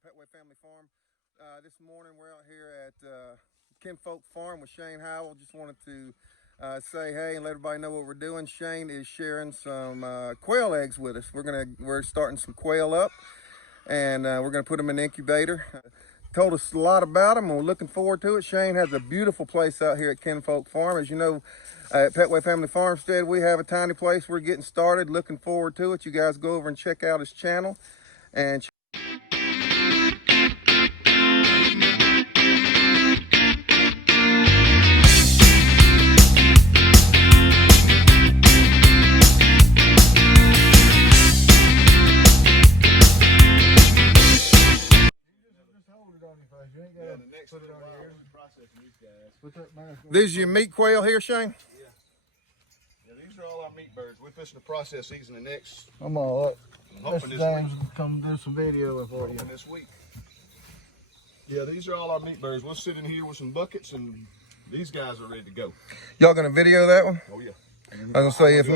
Pettway Family Farm. This morning we're out here at Kinfolk Farm with Shane Howell. Just wanted to say hey and let everybody know what we're doing. Shane is sharing some quail eggs with us. We're starting some quail up, and we're gonna put them in the incubator. Told us a lot about them, and we're looking forward to it. Shane has a beautiful place out here at Kinfolk Farm. As you know, at Pettway Family Farmstead, we have a tiny place. We're getting started. Looking forward to it. You guys go over and check out his channel. And these are your meat quail here, Shane? Yeah, these are all our meat birds. We're fishing to process these in the next. I'm all up. Hoping Mr. this James week. come do some video for you. Hoping this week. Yeah, these are all our meat birds. We'll sit in here with some buckets, and these guys are ready to go. Y'all gonna video that one? Oh yeah. I was gonna say, if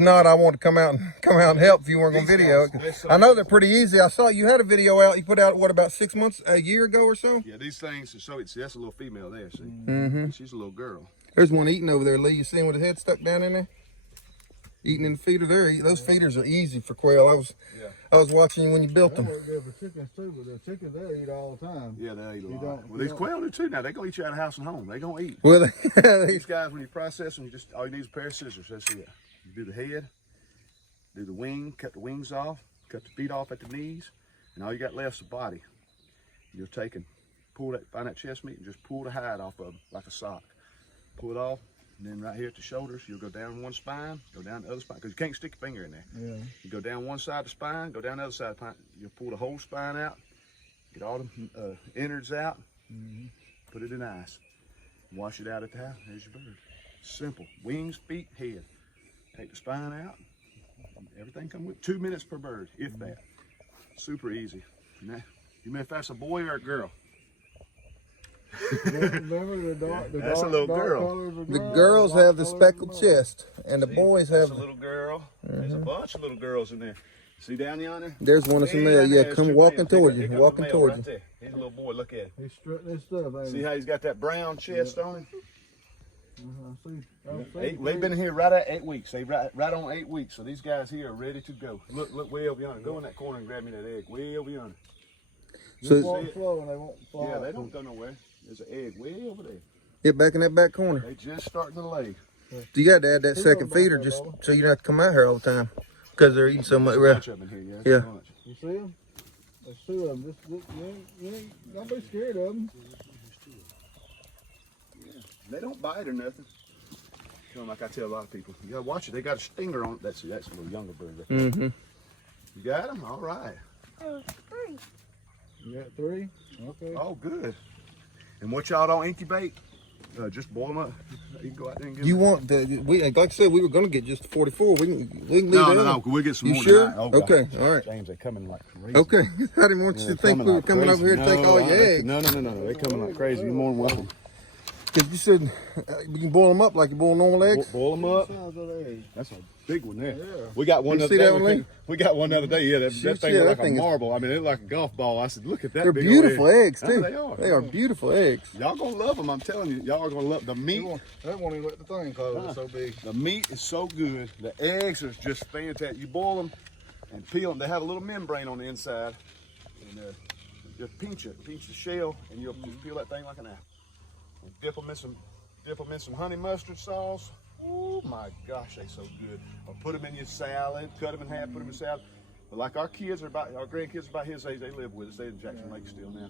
not, I want to come out and help if you weren't gonna video it. I know they're pretty easy. I saw you had a video out. You put out what, about 6 months, a year ago or so? Yeah, these things. So it's that's a little female there. See, she's a little girl. There's one eating over there, Lee. You see him with his head stuck down in there? Eating in the feeder there. Those feeders are easy for quail. I was watching you when you built them. That works good for chickens too, but the chickens they eat all the time. Yeah, they eat a lot. Well, these quail do too. Now they gonna eat you out of house and home. They gonna eat. Well, These guys, when you process them, all you need is a pair of scissors. That's it. You do the head, do the wing, cut the wings off, cut the feet off at the knees, and all you got left is the body. You'll take and find that chest meat and just pull the hide off of them like a sock. Pull it off. And then right here at the shoulders, you'll go down one spine, go down the other spine, because you can't stick your finger in there. Yeah. You go down one side of the spine, go down the other side of the spine. You'll pull the whole spine out, get all the innards out, put it in ice, wash it out at the house. There's your bird. Simple. Wings, feet, head. Take the spine out. Everything comes with 2 minutes per bird, if that. Super easy. You know if that's a boy or a girl. Remember That's a little girl. the girls have the speckled chest, and the boys have. That's a little girl. There's a bunch of little girls in there. See down yonder? There's one of some male. Yeah, come walking towards you. Walking towards you. There. He's a little boy. Look at him. He's strutting his stuff. See how he's got that brown chest on him? They've been here right at 8 weeks. They right on 8 weeks. So these guys here are ready to go. Look way over yonder. Go in that corner and grab me that egg. Way over yonder. So walk slow and they won't fly. Yeah, they don't go nowhere. There's an egg way over there. Yeah, back in that back corner. They just starting to lay. You got to add that second feeder just so you don't have to come out here all the time because they're eating so much. There's a bunch of them in here. Yeah. You see them? There's 2 of them. Don't be scared of them. Yeah. They don't bite or nothing. Like I tell a lot of people, you gotta watch it. They got a stinger on it. That's a little younger bird. Mm-hmm. You got them? All right. You got 3? Okay. Oh, good. And what y'all don't incubate, just boil them up. You can go out there and get You them. want like I said, we were going to get just 44. We can leave that. No. We'll get some You more sure? tonight. Oh, okay. God. All right. James, they coming like crazy. Okay. I didn't want you to think we were coming over here to take all your eggs. No. They coming like crazy. You're more than welcome. Because you said you can boil them up like you boil normal eggs. Boil them up. That's a big one there. Yeah. We got one You other see day. that one, We got one the other day. Yeah, that thing yeah, looked that like thing a is- marble. I mean, it looked like a golf ball. I said, look at that. They're big beautiful old egg. eggs too. They are. They are beautiful eggs. Y'all gonna love them. I'm telling you. Y'all are gonna love the meat. They won't even let the thing close. It's so big. The meat is so good. The eggs are just fantastic. You boil them and peel them. They have a little membrane on the inside. And just pinch the shell, and you'll just peel that thing like an apple. And dip them in some honey mustard sauce. Oh my gosh, they so good. Or put them in your salad, cut them in half, put them in salad. But like our grandkids are about his age, they live with us. They in Jackson Lake still now.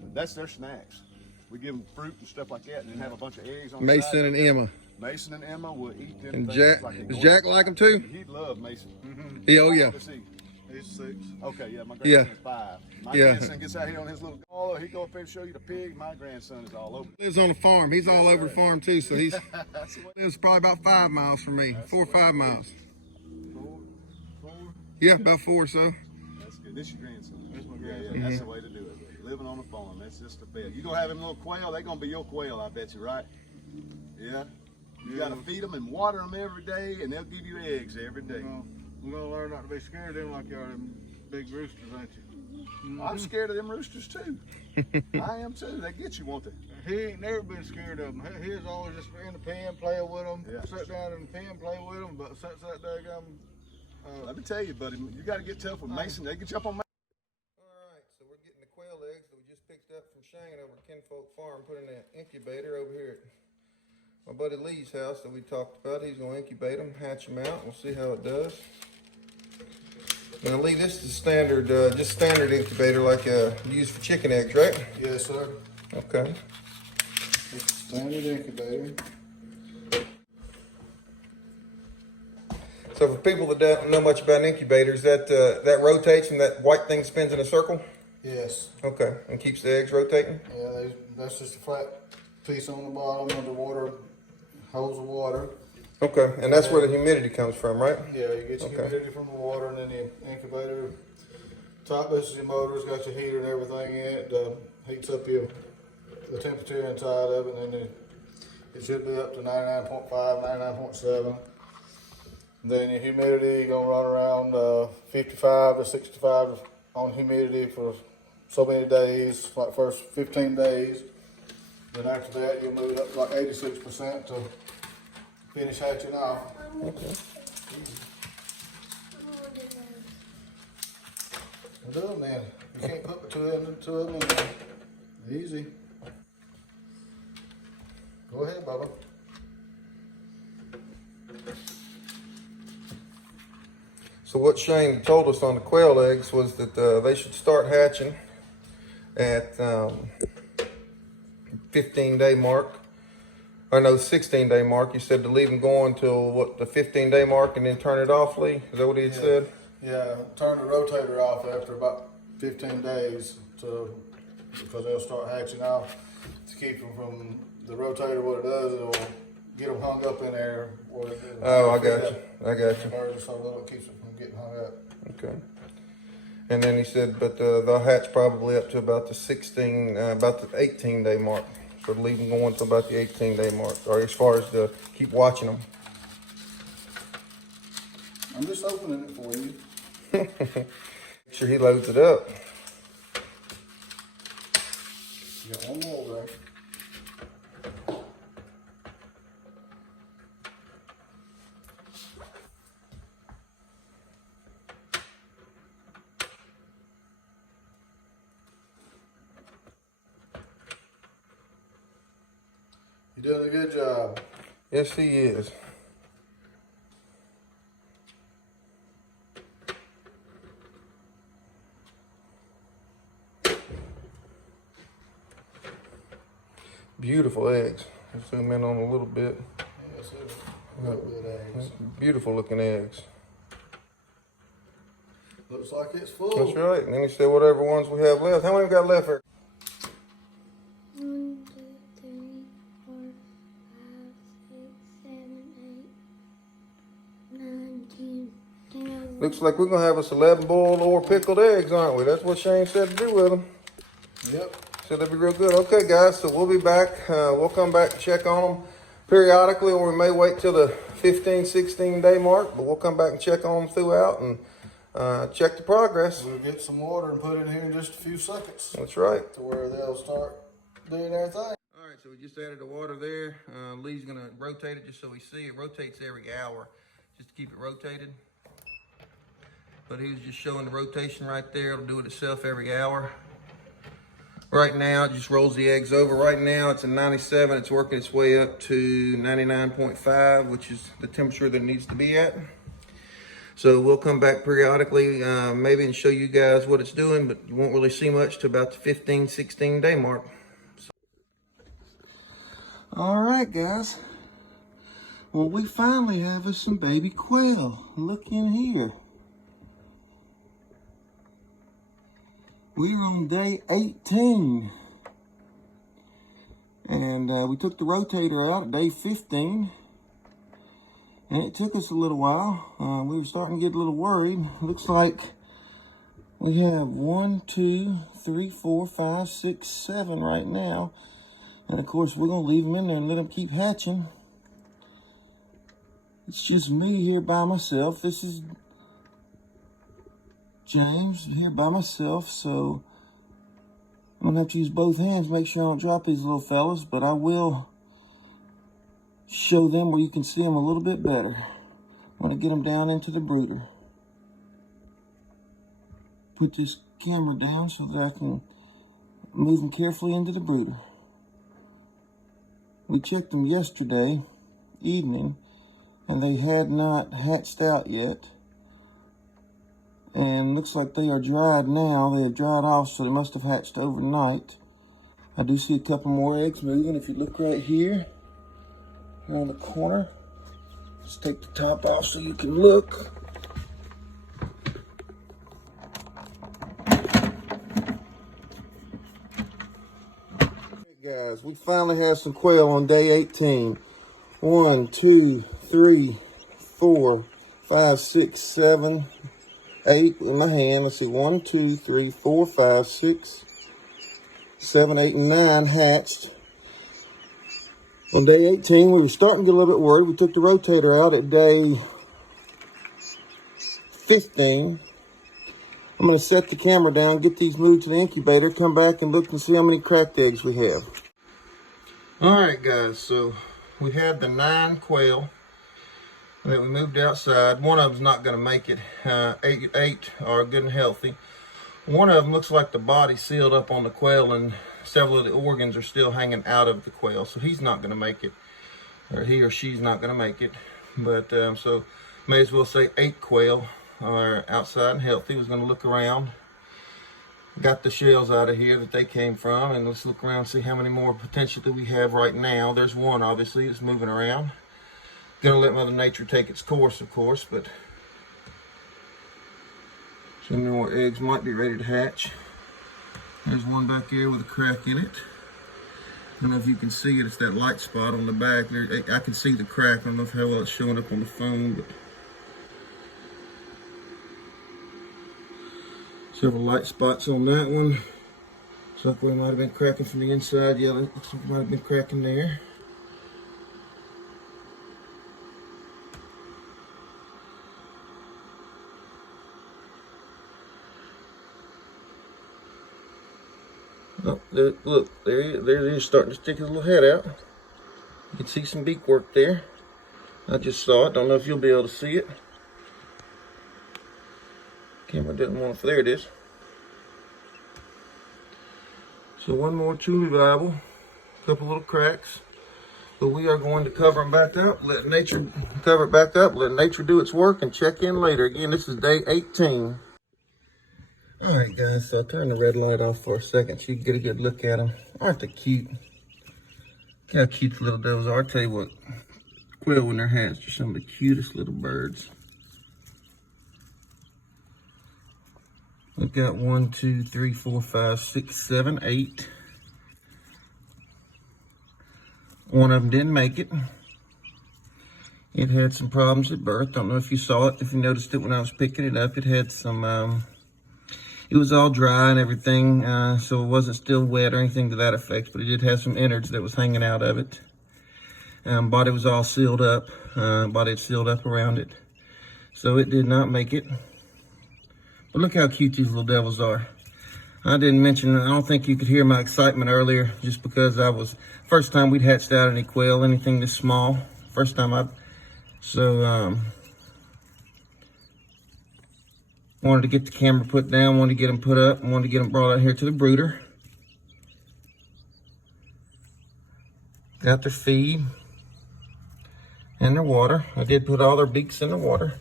But that's their snacks. We give them fruit and stuff like that, and then have a bunch of eggs on the Mason side. and Emma. Mason and Emma will eat them. And things Jack, like does Jack like them too? He'd love Mason. Yeah, oh yeah. He's 6. Okay, yeah, my Yeah. grandson is 5. My Yeah. grandson gets out here on his little caller. He go up there and show you the pig. My grandson is all over. Lives on the farm. He's all over the farm too. So he's That's what. lives probably about 5 miles from me. 4 or 5 miles. 4? Yeah, about 4 or so. That's good. This your grandson. That's my Yeah, grandson. that's the way to do it. Living on the farm. That's just the best. You gonna have them little quail. They're gonna be your quail, I bet you, right? Yeah. You gotta feed them and water them every day, and they'll give you eggs every day. We're gonna learn not to be scared of them like y'all. big roosters, ain't you? I'm scared of them roosters too. I am too. They get you, won't they? He ain't never been scared of them. He's always just in the pen, playing with them. Yeah. Sit down in the pen, play with them. But since that daggum, Let me tell you, buddy, you got to get tough with Mason. They get you up on Mason. All right, so we're getting the quail eggs that we just picked up from Shane over at Kinfolk Farm, put in that incubator over here at my buddy Lee's house that we talked about. He's going to incubate them, hatch them out, and we'll see how it does. Now, Lee, this is standard, just standard incubator like used for chicken eggs, right? yes, sir. Okay. It's a standard incubator. So for people that don't know much about incubators, that rotates and that white thing spins in a circle? Yes. Okay, and keeps the eggs rotating? Yeah, that's just a flat piece on the bottom of the water, holds the water. Okay, and that's where the humidity comes from, right? Yeah, you get your humidity from the water, and then the incubator top, this is your motor, it's got your heater and everything in it. Heats up the temperature inside of it, and then it should be up to 99.5, 99.7. Then your humidity, you're gonna run around 55 to 65 on humidity for so many days, like first 15 days. Then after that, you'll move it up to like 86% to finish hatching off. Okay. Well done, man. You can't put two of them in there. Easy. Go ahead, Bubba. So what Shane told us on the quail eggs was that they should start hatching at 15-day mark. Or no, 16-day mark. You said to leave them going till what, the 15-day mark, and then turn it off, Lee? Is that what he had said? Yeah, turn the rotator off after about 15 days because they'll start hatching off to keep them from the rotator. What it does, it'll get them hung up in there. Oh, I got you. I got you. So that it keeps them from getting hung up. Okay. And then he said, but they'll hatch probably up to about the 18-day mark. So leave them going to about the 18-day mark, or as far as to keep watching them. I'm just opening it for you. Make sure he loads it up. You got one more there. You're doing a good job. Yes, he is. Beautiful eggs. Let's zoom in on a little bit. Yes, sir. Real good eggs. Beautiful looking eggs. Looks like it's full. That's right. And then he said whatever ones we have left. How many we got left here? 1, 2, 3, 4, 5, 6, 7, 8, 9, 10, 11. Looks like we're going to have us 11 boiled or pickled eggs, aren't we? That's what Shane said to do with them. Yep. So they'll be real good. Okay, guys, so we'll be back. We'll come back and check on them periodically, or we may wait till the 15, 16-day mark, but we'll come back and check on them throughout and check the progress. We'll get some water and put it in here in just a few seconds That's right. to where they'll start doing everything. All right, so we just added the water there. Lee's going to rotate it just so we see. It rotates every hour just to keep it rotated. But he was just showing the rotation right there. It'll do it itself every hour. Right now, it just rolls the eggs over. Right now, it's at 97. It's working its way up to 99.5, which is the temperature that it needs to be at. So we'll come back periodically, maybe, and show you guys what it's doing, but you won't really see much to about the 15, 16-day mark. All right, guys. Well, we finally have us some baby quail. Look in here. We're on day 18. And we took the rotator out at day 15. And it took us a little while. We were starting to get a little worried. Looks like we have 1, 2, 3, 4, 5, 6, 7 right now. And of course, we're gonna leave them in there and let them keep hatching. It's just me here by myself. This is James here by myself, so I'm gonna have to use both hands, make sure I don't drop these little fellas, but I will show them where you can see them a little bit better. I'm gonna get them down into the brooder. Put this camera down so that I can move them carefully into the brooder. We checked them yesterday evening and they had not hatched out yet. And looks like they are dried now. They have dried off, so they must have hatched overnight. I do see a couple more eggs moving. If you look right here on the corner, just take the top off so you can look. Guys, we finally have some quail on day 18. 1, 2, 3, 4, 5, 6, 7, 8 in my hand. Let's see, 1, 2, 3, 4, 5, 6, 7, 8, and 9 hatched. On day 18, we were starting to get a little bit worried. We took the rotator out at day 15. I'm going to set the camera down, get these moved to the incubator, come back and look and see how many cracked eggs we have. Alright guys, so we had the 9 quail that we moved outside. One of them's not going to make it. 8 are good and healthy. One of them looks like the body sealed up on the quail and several of the organs are still hanging out of the quail, so he's not going to make it, or he or she's not going to make it. But so may as well say 8 quail are outside and healthy. Was going to look around, got the shells out of here that they came from, and let's look around and see how many more potentially we have right now. There's one obviously that's moving around. Gonna let Mother Nature take its course, of course, but some more eggs might be ready to hatch. There's one back here with a crack in it. I don't know if you can see it. It's that light spot on the back there. I can see the crack. I don't know how well it's showing up on the phone, but several light spots on that one. Looks like we might have been cracking from the inside. Yeah, looks like we might have been cracking there. Oh, there, look, there it is, starting to stick his little head out. You can see some beak work there. I just saw it. Don't know if you'll be able to see it. Camera didn't want to. There it is. So one more truly viable. A couple little cracks. But we are going to cover them back up. Let nature cover it back up. Let nature do its work and check in later. Again, this is day 18. Alright guys, so I'll turn the red light off for a second so you can get a good look at them. Aren't they cute? Look how cute the little devils are. I'll tell you what, quail when they're hatched are some of the cutest little birds. We've got 1, 2, 3, 4, 5, 6, 7, 8. One of them didn't make it. It had some problems at birth. Don't know if you saw it, if you noticed it when I was picking it up. It had some, it was all dry and everything, so it wasn't still wet or anything to that effect, but it did have some innards that was hanging out of it. Body was all sealed up, body had sealed up around it. So it did not make it. But look how cute these little devils are. I didn't mention, I don't think you could hear my excitement earlier, just because I was, first time we'd hatched out any quail, anything this small. First time wanted to get the camera put down, wanted to get them put up, and wanted to get them brought out here to the brooder. Got their feed and their water. I did put all their beaks in the water,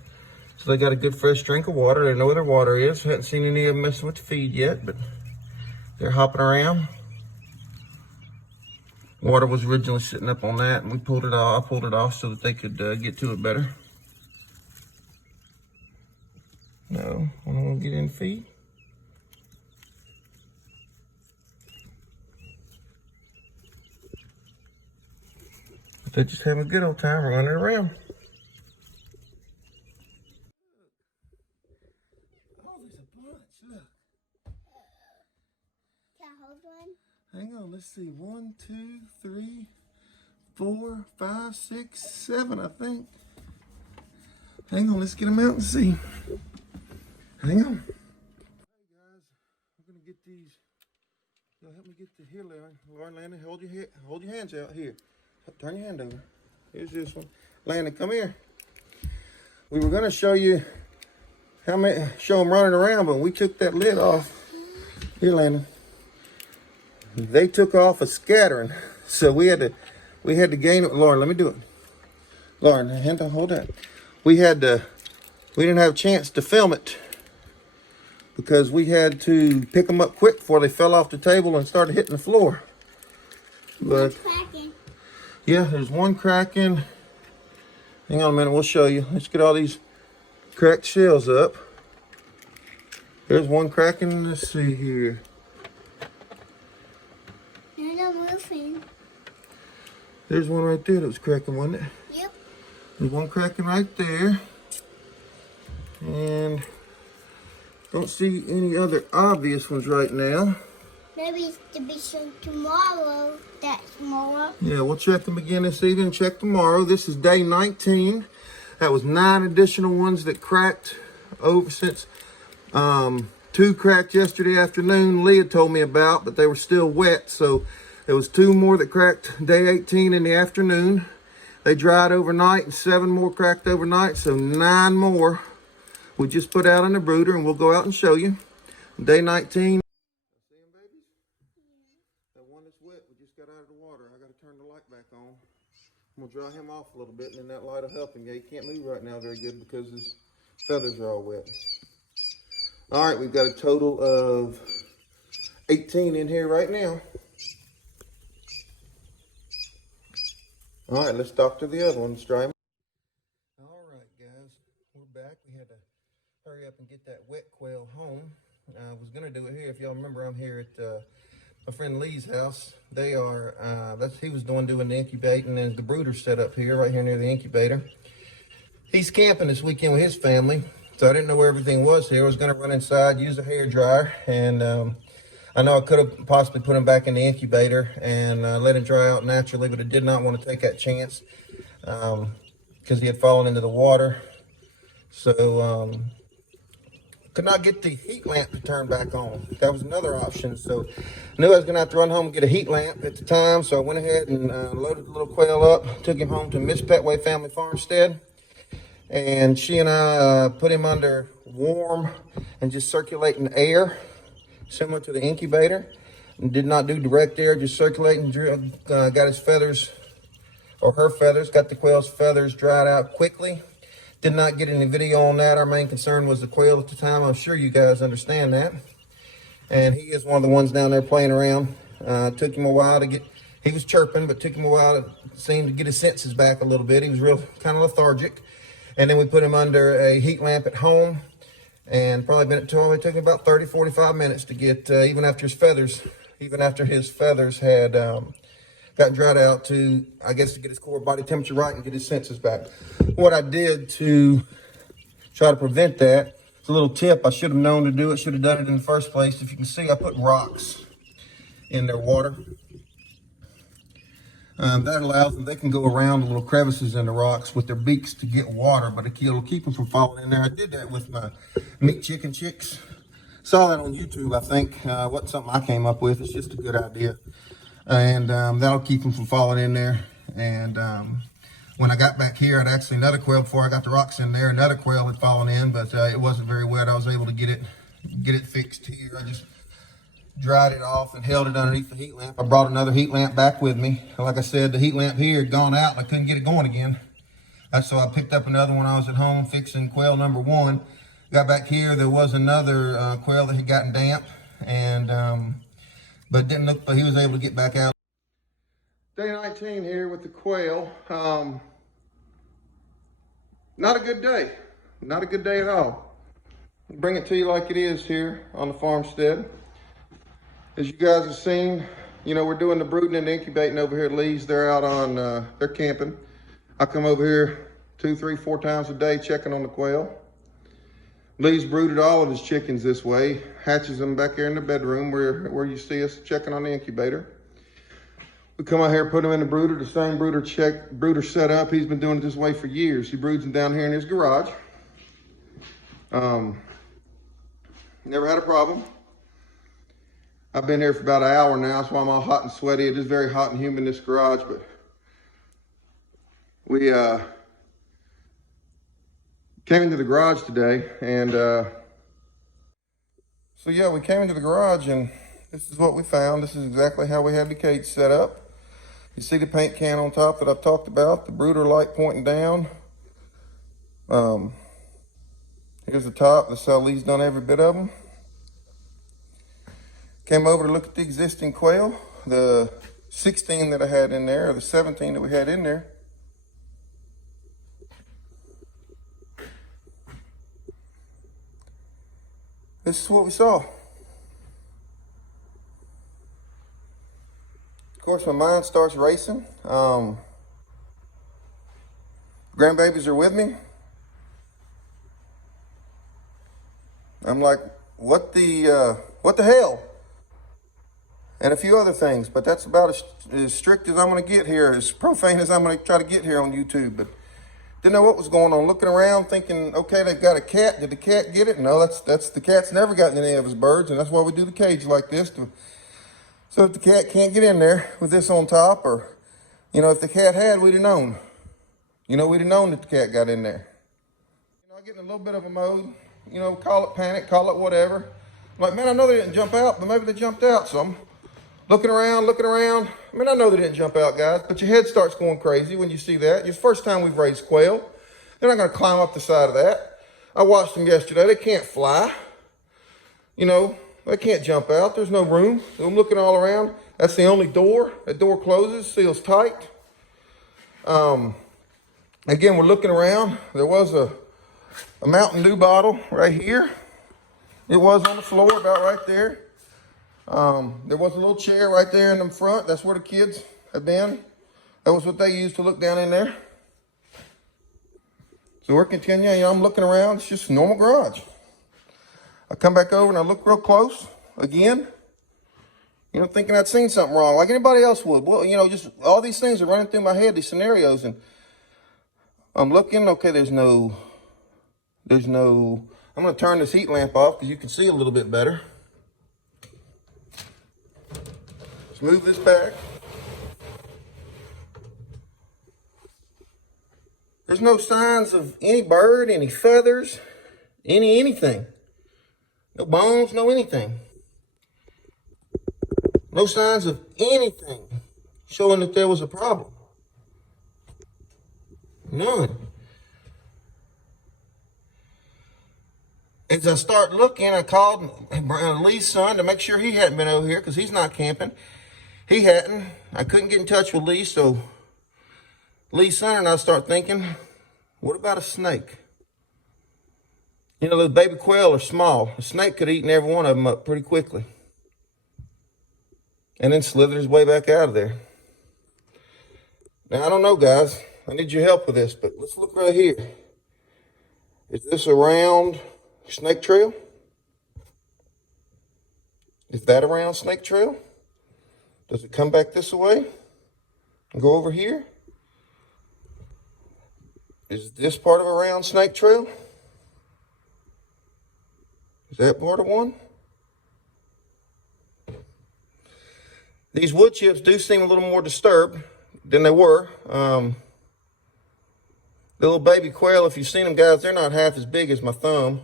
so they got a good fresh drink of water. They know where their water is. Haven't seen any of them messing with the feed yet, but they're hopping around. Water was originally sitting up on that, and we pulled it off. I pulled it off so that they could get to it better. No, I don't want to get in feed. But they just having a good old time running around. Oh, there's a bunch, look. Can I hold one? Hang on, let's see. 1, 2, 3, 4, 5, 6, 7, I think. Hang on, let's get them out and see. Hang on. get these. Help me get the here, Lauren. Landon, hold your hands out here. Turn your hand over. Here's this one. Landon, come here. We were gonna show you show them running around, but we took that lid off. Here, Landon. They took off a scattering, so we had to gain it. Lauren, let me do it. Lauren, hold that. We didn't have a chance to film it because we had to pick them up quick before they fell off the table and started hitting the floor. But yeah, there's one cracking. Hang on a minute, we'll show you. Let's get all these cracked shells up. There's one cracking. Let's see here. You're not moving. There's one right there that was cracking, wasn't it? Yep. There's one cracking right there. And don't see any other obvious ones right now. Maybe it's to be shown tomorrow. That's tomorrow. Yeah, we'll check them again this evening. Check tomorrow. This is day 19. That was 9 additional ones that cracked over since 2 cracked yesterday afternoon. Leah told me about, but they were still wet. So there was 2 more that cracked day 18 in the afternoon. They dried overnight and 7 more cracked overnight. So 9 more we just put out in the brooder, and we'll go out and show you. Day 19. See them, babies? That one that's wet, we just got out of the water. I got to turn the light back on. I'm going to dry him off a little bit, and then that light will help him. Yeah, he can't move right now very good because his feathers are all wet. All right, we've got a total of 18 in here right now. All right, let's doctor the other ones. Dry them. All right, guys, we're back. We had to hurry up and get that wet quail home. I was going to do it here. If y'all remember, I'm here at my friend Lee's house. They are, he was doing the incubating, and the brooder set up here, right here near the incubator. He's camping this weekend with his family, so I didn't know where everything was here. I was going to run inside, use a hair dryer, and I know I could have possibly put him back in the incubator and let him dry out naturally, but I did not want to take that chance because he had fallen into the water. So could not get the heat lamp to turn back on. That was another option. So I knew I was going to have to run home and get a heat lamp at the time. So I went ahead and loaded the little quail up, took him home to Miss Petway Family Farmstead. And she and I put him under warm and just circulating air, similar to the incubator. And did not do direct air, just circulating. Got his feathers, or her feathers, got the quail's feathers dried out quickly. Did not get any video on that. Our main concern was the quail at the time. I'm sure you guys understand that. And he is one of the ones down there playing around. Took him a while to get, he was chirping, but took him a while to seem to get his senses back a little bit. He was real kind of lethargic. And then we put him under a heat lamp at home. And probably took him about 30, 45 minutes to get, even after his feathers had got dried out, to, I guess, to get his core body temperature right and get his senses back. What I did to try to prevent that, it's a little tip. I should have known to do it, should have done it in the first place. If you can see, I put rocks in their water. That allows them, they can go around the little crevices in the rocks with their beaks to get water, but it'll keep them from falling in there. I did that with my meat chicken chicks. Saw that on YouTube, I think. Wasn't something I came up with. It's just a good idea. And that'll keep them from falling in there. And when I got back here, I'd actually another quail, before I got the rocks in there, another quail had fallen in, but it wasn't very wet. I was able to get it fixed here. I just dried it off and held it underneath the heat lamp. I brought another heat lamp back with me. Like I said, the heat lamp here had gone out and I couldn't get it going again. So I picked up another one. I was at home fixing quail number 1. Got back here, there was another quail that had gotten damp, and but didn't look, but he was able to get back out. Day 19 here with the quail. Not a good day. Not a good day at all. I'll bring it to you like it is here on the farmstead. As you guys have seen, you know, we're doing the brooding and incubating over here at Lee's. They're out on, they're camping. I come over here 2, 3, 4 times a day checking on the quail. Lee's brooded all of his chickens this way, hatches them back there in the bedroom where you see us checking on the incubator. We come out here, put them in the brooder, the same brooder set up. He's been doing it this way for years. He broods them down here in his garage. Never had a problem. I've been here for about an hour now. That's why I'm all hot and sweaty. It is very hot and humid in this garage, but we came into the garage today, and so yeah, we came into the garage, and this is what we found. This is exactly how we had the cage set up. You see the paint can on top that I've talked about, the brooder light pointing down. Here's the top. That's how Lee's done every bit of them. Came over to look at the existing quail, the 16 that I had in there, or the 17 that we had in there. This is what we saw. Of course, my mind starts racing. Grandbabies are with me. I'm like, what the hell? And a few other things, but that's about as strict as I'm going to get here, as profane as I'm going to try to get here on YouTube. But didn't know what was going on. Looking around, thinking, okay, they've got a cat. Did the cat get it? No, that's the cat's never gotten any of his birds, and that's why we do the cage like this. So if the cat can't get in there with this on top, or if the cat had, we'd have known. We'd have known that the cat got in there. I get in a little bit of a mode. Call it panic, call it whatever. I'm like, man, I know they didn't jump out, but maybe they jumped out. So I'm looking around. I mean, I know they didn't jump out, guys, but your head starts going crazy when you see that. It's the first time we've raised quail. They're not going to climb up the side of that. I watched them yesterday. They can't fly. They can't jump out. There's no room. So I'm looking all around. That's the only door. That door closes, seals tight. Again, we're looking around. There was a Mountain Dew bottle right here. It was on the floor about right there. There was a little chair right there in the front. That's where the kids have been. That was what they used to look down in there. So we're continuing. I'm looking around. It's just a normal garage. I come back over and I look real close again. Thinking I'd seen something wrong, like anybody else would. Well, just all these things are running through my head, these scenarios, and I'm looking. Okay, there's no. I'm going to turn this heat lamp off because you can see a little bit better. Let's move this back. There's no signs of any bird, any feathers, anything. No bones, no anything. No signs of anything showing that there was a problem. None. As I start looking, I called Lee's son to make sure he hadn't been over here because he's not camping. He hadn't. I couldn't get in touch with Lee, so Lee's son and I start thinking, what about a snake? Those baby quail are small. A snake could have eaten every one of them up pretty quickly and then slithered his way back out of there. Now, I don't know, guys. I need your help with this, but let's look right here. Is this a round snake trail? Is that a round snake trail? Does it come back this way and go over here? Is this part of a round snake trail? Is that part of one? These wood chips do seem a little more disturbed than they were. The little baby quail, if you've seen them, guys, they're not half as big as my thumb.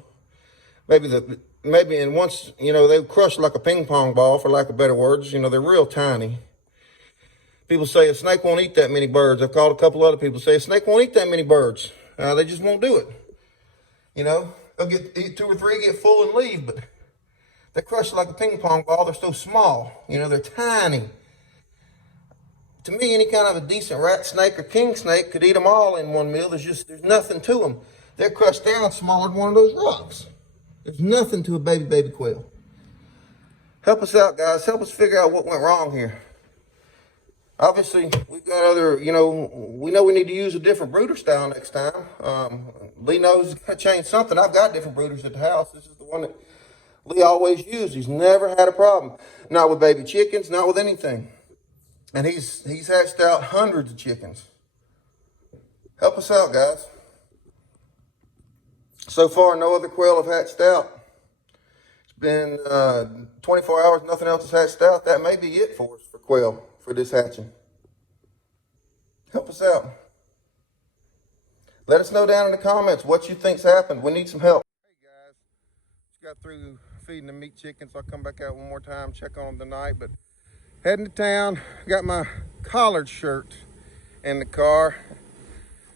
And once, they crush like a ping pong ball, for lack of better words. They're real tiny. People say a snake won't eat that many birds. I've called a couple other people say a snake won't eat that many birds. They just won't do it. They'll eat 2 or 3, get full and leave, but they crush like a ping pong ball. They're so small. They're tiny. To me, any kind of a decent rat snake or king snake could eat them all in one meal. There's nothing to them. They're crushed down smaller than one of those rocks. There's nothing to a baby quail. Help us out, guys. Help us figure out what went wrong here. Obviously, we've got other, we know we need to use a different brooder style next time. Lee knows he's got to change something. I've got different brooders at the house. This is the one that Lee always used. He's never had a problem. Not with baby chickens, not with anything. And he's hatched out hundreds of chickens. Help us out, guys. So far, no other quail have hatched out. been 24 hours, nothing else has hatched out. That may be it for us for quail for this hatching. Help us out. Let us know down in the comments what you think's happened. We need some help. Hey guys, just got through feeding the meat chickens. I'll come back out one more time, check on them tonight. But heading to town, got my collared shirt in the car.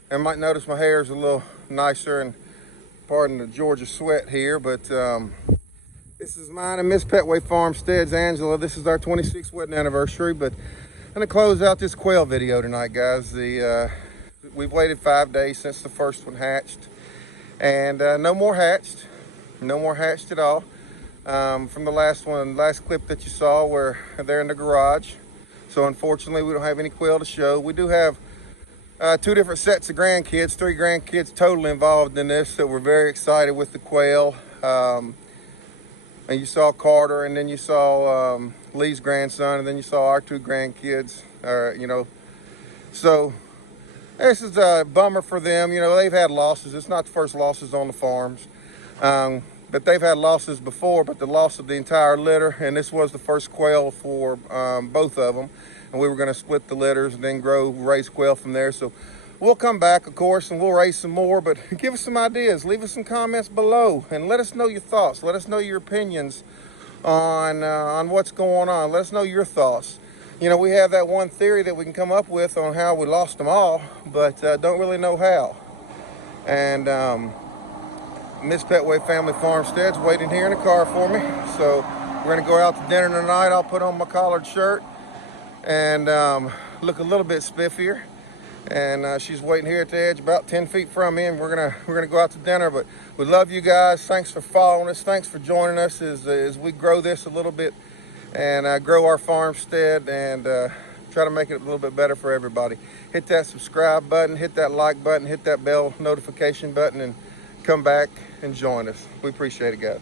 And might notice my hair is a little nicer, and pardon the Georgia sweat here, but this is mine and Miss Petway Farmstead's Angela. This is our 26th wedding anniversary, but I'm gonna close out this quail video tonight, guys. We've waited 5 days since the first one hatched, and no more hatched at all. From the last clip that you saw, where they're in the garage. So unfortunately, we don't have any quail to show. We do have 2 different sets of grandkids, 3 grandkids totally involved in this, so we're very excited with the quail. And you saw Carter, and then you saw Lee's grandson, and then you saw our 2 grandkids. So this is a bummer for them. They've had losses. It's not the first losses on the farms, but they've had losses before. But the loss of the entire litter, and this was the first quail for both of them. And we were going to split the litters and then raise quail from there. So we'll come back, of course, and we'll raise some more. But give us some ideas. Leave us some comments below and let us know your thoughts. Let us know your opinions on what's going on. Let us know your thoughts. We have that one theory that we can come up with on how we lost them all, but don't really know how. And Miss Petway Family Farmstead's waiting here in the car for me. So we're going to go out to dinner tonight. I'll put on my collared shirt and look a little bit spiffier, and she's waiting here at the edge about 10 feet from me, and we're gonna go out to dinner. But we love you guys. Thanks for following us. Thanks for joining us as we grow this a little bit and grow our farmstead and try to make it a little bit better for everybody. Hit that subscribe button, hit that like button, hit that bell notification button, and come back and join us. We appreciate it, guys.